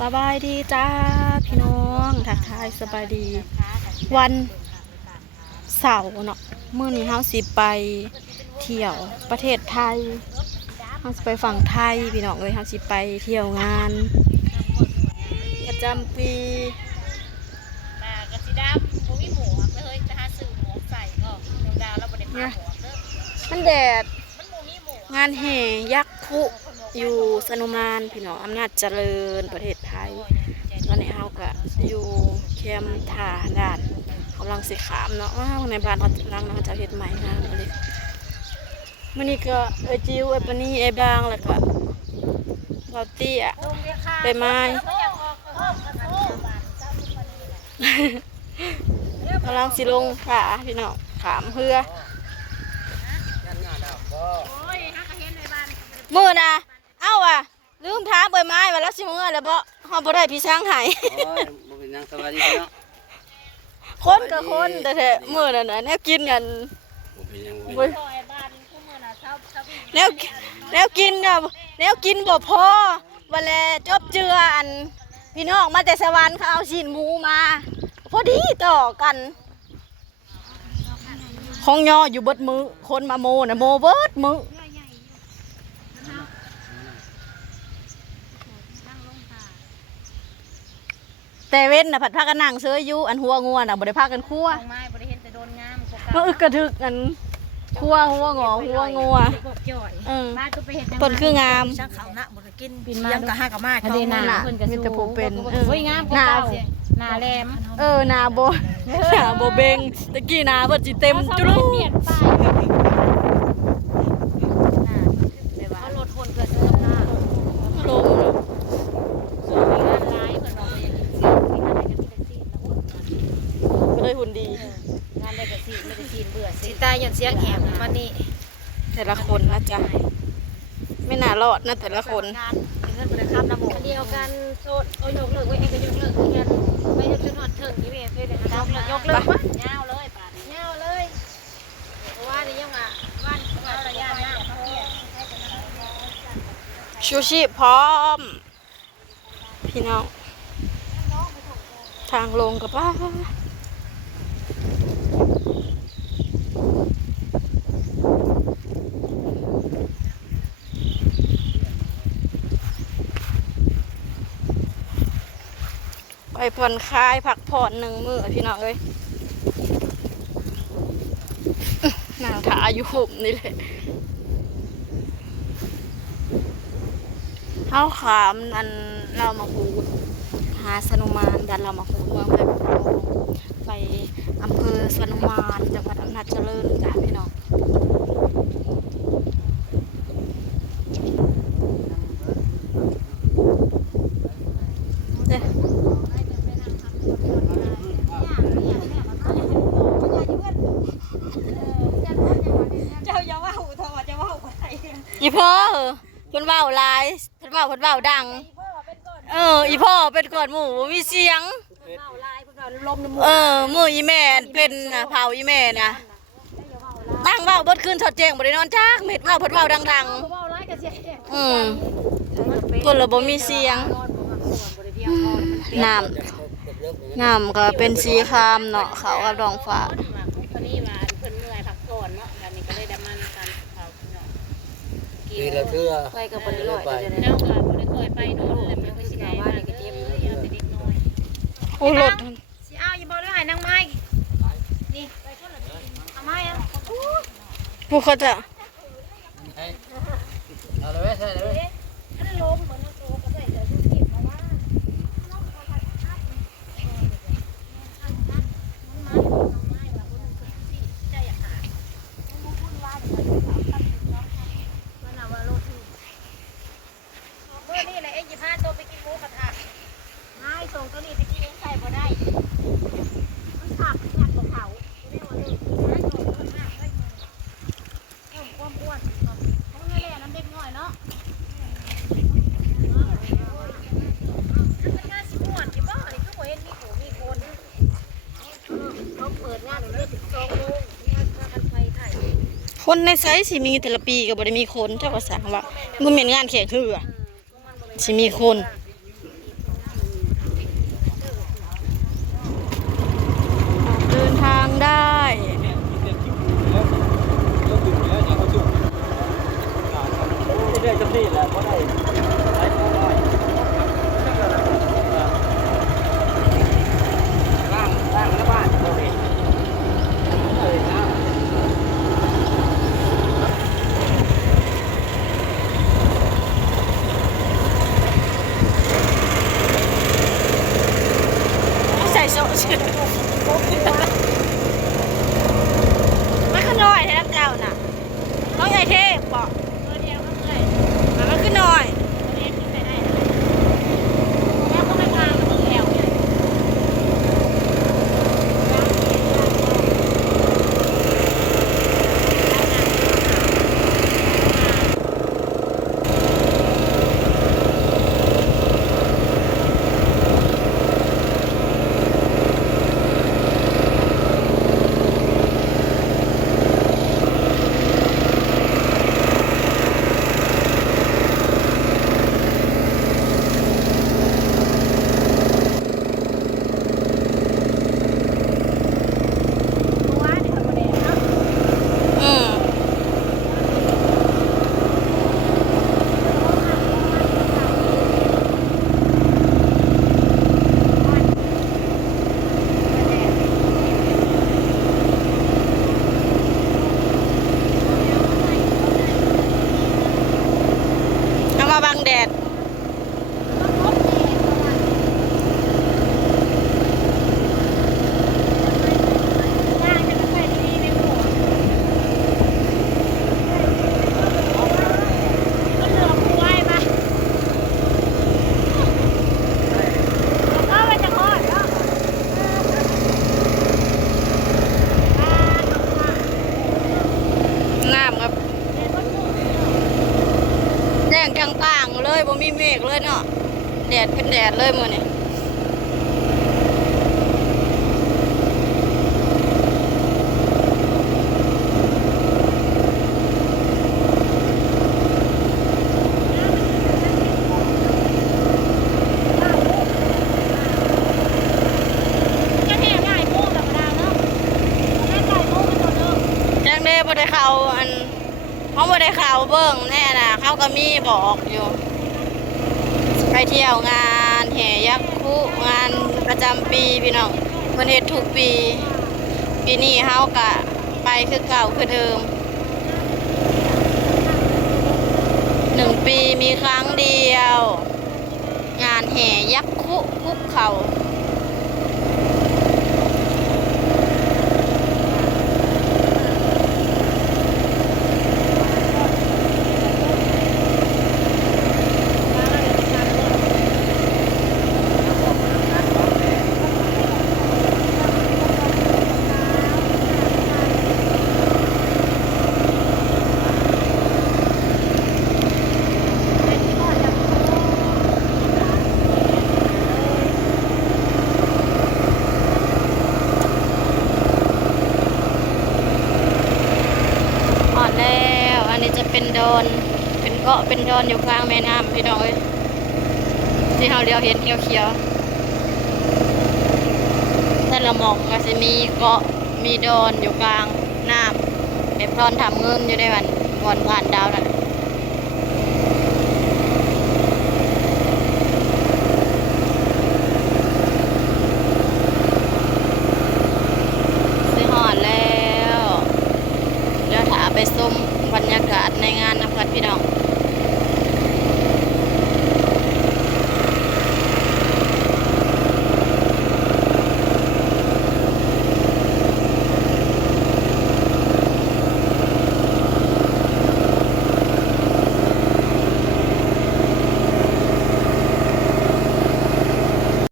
สบายดีจ้าพี่น้องทักทายสบายดีวันเสาร์เนาะมื้อนี้เฮาสิไปเที่ยวประเทศไทยเฮาสิไปฝั่งไทยพี่น้องเฮาสิไปเที่ยวงานประจำปีกะสิดำบ่มีหมูไปเฮ้ยจะหาซื้อหมูใส่ก็ดาวๆแล้วบ่ได้พาหมูเด้อมันแดดมันบ่มีหมูงานแห่ยักษ์พุอยู่สนุมานพี่น้องอำนาจเจริญประเทศไทยตอนนี้เฮาก็อยู่แคมป์ท่าด่านกำลังสิขามเนาะว่าในบ้านเขากำลังจะเฮ็ดใหม่งามเลยมื้อนี้ก็จิวปานี่บางแล้วก็เราเตี้ยไปไม้กำลังสิลงขาพี่น้องขามเรือมื้อนะเอ้าว่ะลืมท้าใบไม้ว่าแล้วสิมื้อแล้วบ่เฮาบ่ได้พี่ช้างให้บ่เป็นหยังสวัสดีเนาะคนกับคนแต่แท้มื้อนั้นน่ะแนวกินกันบ่เป็นหยังบ่แนวกินน่ะแนวกินบ่พอว่าแลจบเจืออันพี่น้องมาแต่สวรรค์เขาเอาชิ้นหมูมาพอดีต่อกันของย่ออยู่เบิดมื้อคนมาโมน่ะโมเบิดมื้อแต่เว้นน่ะผัดผักกันนั่งเสื้ออยู่อันหัวงัวน่ะบ่ได้พากันคั่วไม้บ่ได้เห็นแต่โดนงามมันอึกกระทึกอันคั่วหัวงอหัวงัวบ้านก็ไปเฮ็ดเพิ่นคืองามช่างเขานะบ่ได้กินยังก็หากับมาเขาหน้าเพิ่นก็มีแต่ผู้เป็นโอ้ยงามกว่าเก่าหน้าแหลมหน้าบ่หน้าบ่เบ่งตะกี้หน้าเพิ่นสิเต็มจุลุเปลี่ยนไปเขาลดคนเพื่อเสริมหน้าลงก็เลยหุ่นดีงานได้กะสิไม่ได้กินเบื่อสิตายยันเสียงแหบวันนี้แต่ละคนนะจ๊ะไม่น่ารอดนะแต่ละคนเงินบริการน้ำหมูเดียวกันโซดโอ้ยยกเลิกไว้เองก็ยกเลิกกันไม่ยกจนหอดถึงยี่เมย์เลยนะยกเลิกเงาเลยป่านเงาเลยเพราะว่านี่ยังอ่ะวันระยะหน้าชูชีพพร้อมพี่น้องทางลงกับป้าไปผ่อนคลายผักผ่อน1 มื้อพี่น้องเอ้ยนางถาอยู่ห่มนี่เลยเข้าขามอันเรามาคูดหาสนุมานดันเรามาคูดเมืองไปอำเภอสนุมานจังหวัดอำนาจเจริญจ้ะพี่น้องอีพ่อเพิ่นเว้าหลายเพิ่นเว้าดังอีพ่อเป็นก่อนหมู่มีเสียงมื้ออีแม่เป็นเผาอีแม่น่ะตั้งเว้าเบิดคืนทอดแจ้งบ่ได้นอนจักเม็ดเว้าเพิ่นเว้าดังๆเพิ่นละบ่มีเสียงน้ำก็เป็นสีครามเนาะเขากับดองฟ้าปีละเทื่อไปกับบริโภคไปแล้วก็บริโภคไปโน่นแล้วมันก็สิได้ว่าก็เจ็บเลยเอาแต่เด็กน้อยโอ้รถสิเอาอย่าบ่ได้ให้นางไม้นี่ไปคนละเอาไม้อ่ะผู้เขาจะเอาเลยใช่เลยอันนั้นล้มเหมือนนักโตก็ได้แต่ทุกทีเพราะว่าส่งตัวนี้ตะกี้ยังใส่บ่ได้มันขับงัดของเขาไม่ได้ว่าเลยไม่โดนคนมากเลยเพิ่มความอ้วนเขาไม่แล่น้ำเด็กน้อยเนาะเป็นงานสิม่วนที่บ้านนี่คือบ่เห็นมีผู้มีคนเขาเปิดงานเริ่มถึง2 โมงงานกันไฟถ่ายคนในไซส์สิมีแต่ละปีก็บ่ได้มีคนเจ้าก็สั่งว่ามันเป็นงานแข่งคือสิมีคน าะชื่อมันคือน้อยแท้เจ้าน่ะน้องใหญ่เทพบอก ตัวเดียวก็เลย มันคือน้อย ตัวเองที่ใส่ได้แล้วก็ไม่กลางมือแอวเนี่ย อืมเอามาบังแดดน้ำครับแดงกลางๆเลยบ่มีเมฆเลยเนาะแดดเป็นแดดเลยมื้อนี้แจ้งได้บ่ได้เข้าอันเขาบ่ได้เข้าเบิ่งแน่น่ะเขาก็มีบอกอยู่ ไปเที่ยวงานแห่ยักษ์คุงานประจำปีพี่น้องเพิ่นเฮ็ดทุกปี ปีนี้เฮาก็ไปคือเก่าคือเดิม1 ปีมีครั้งเดียว งานแห่ยักษ์คุคุกเขาหอดแล้วอันนี้จะเป็นดอนเป็นเกาะเป็นดอนอยู่กลางแม่น้ำพี่น้องเอ้ยที่เฮาเลี้ยวเห็นเขียวๆแต่ละหม่องก็สิมีเกาะมีดอนอยู่กลางน้ำแบบดอนทำเงินอยู่ในวันผ่านดาวนั่นสิหอดแล้วเดี๋ยวถาไปชมบรรยากาศในงานนะครับพี่น้อง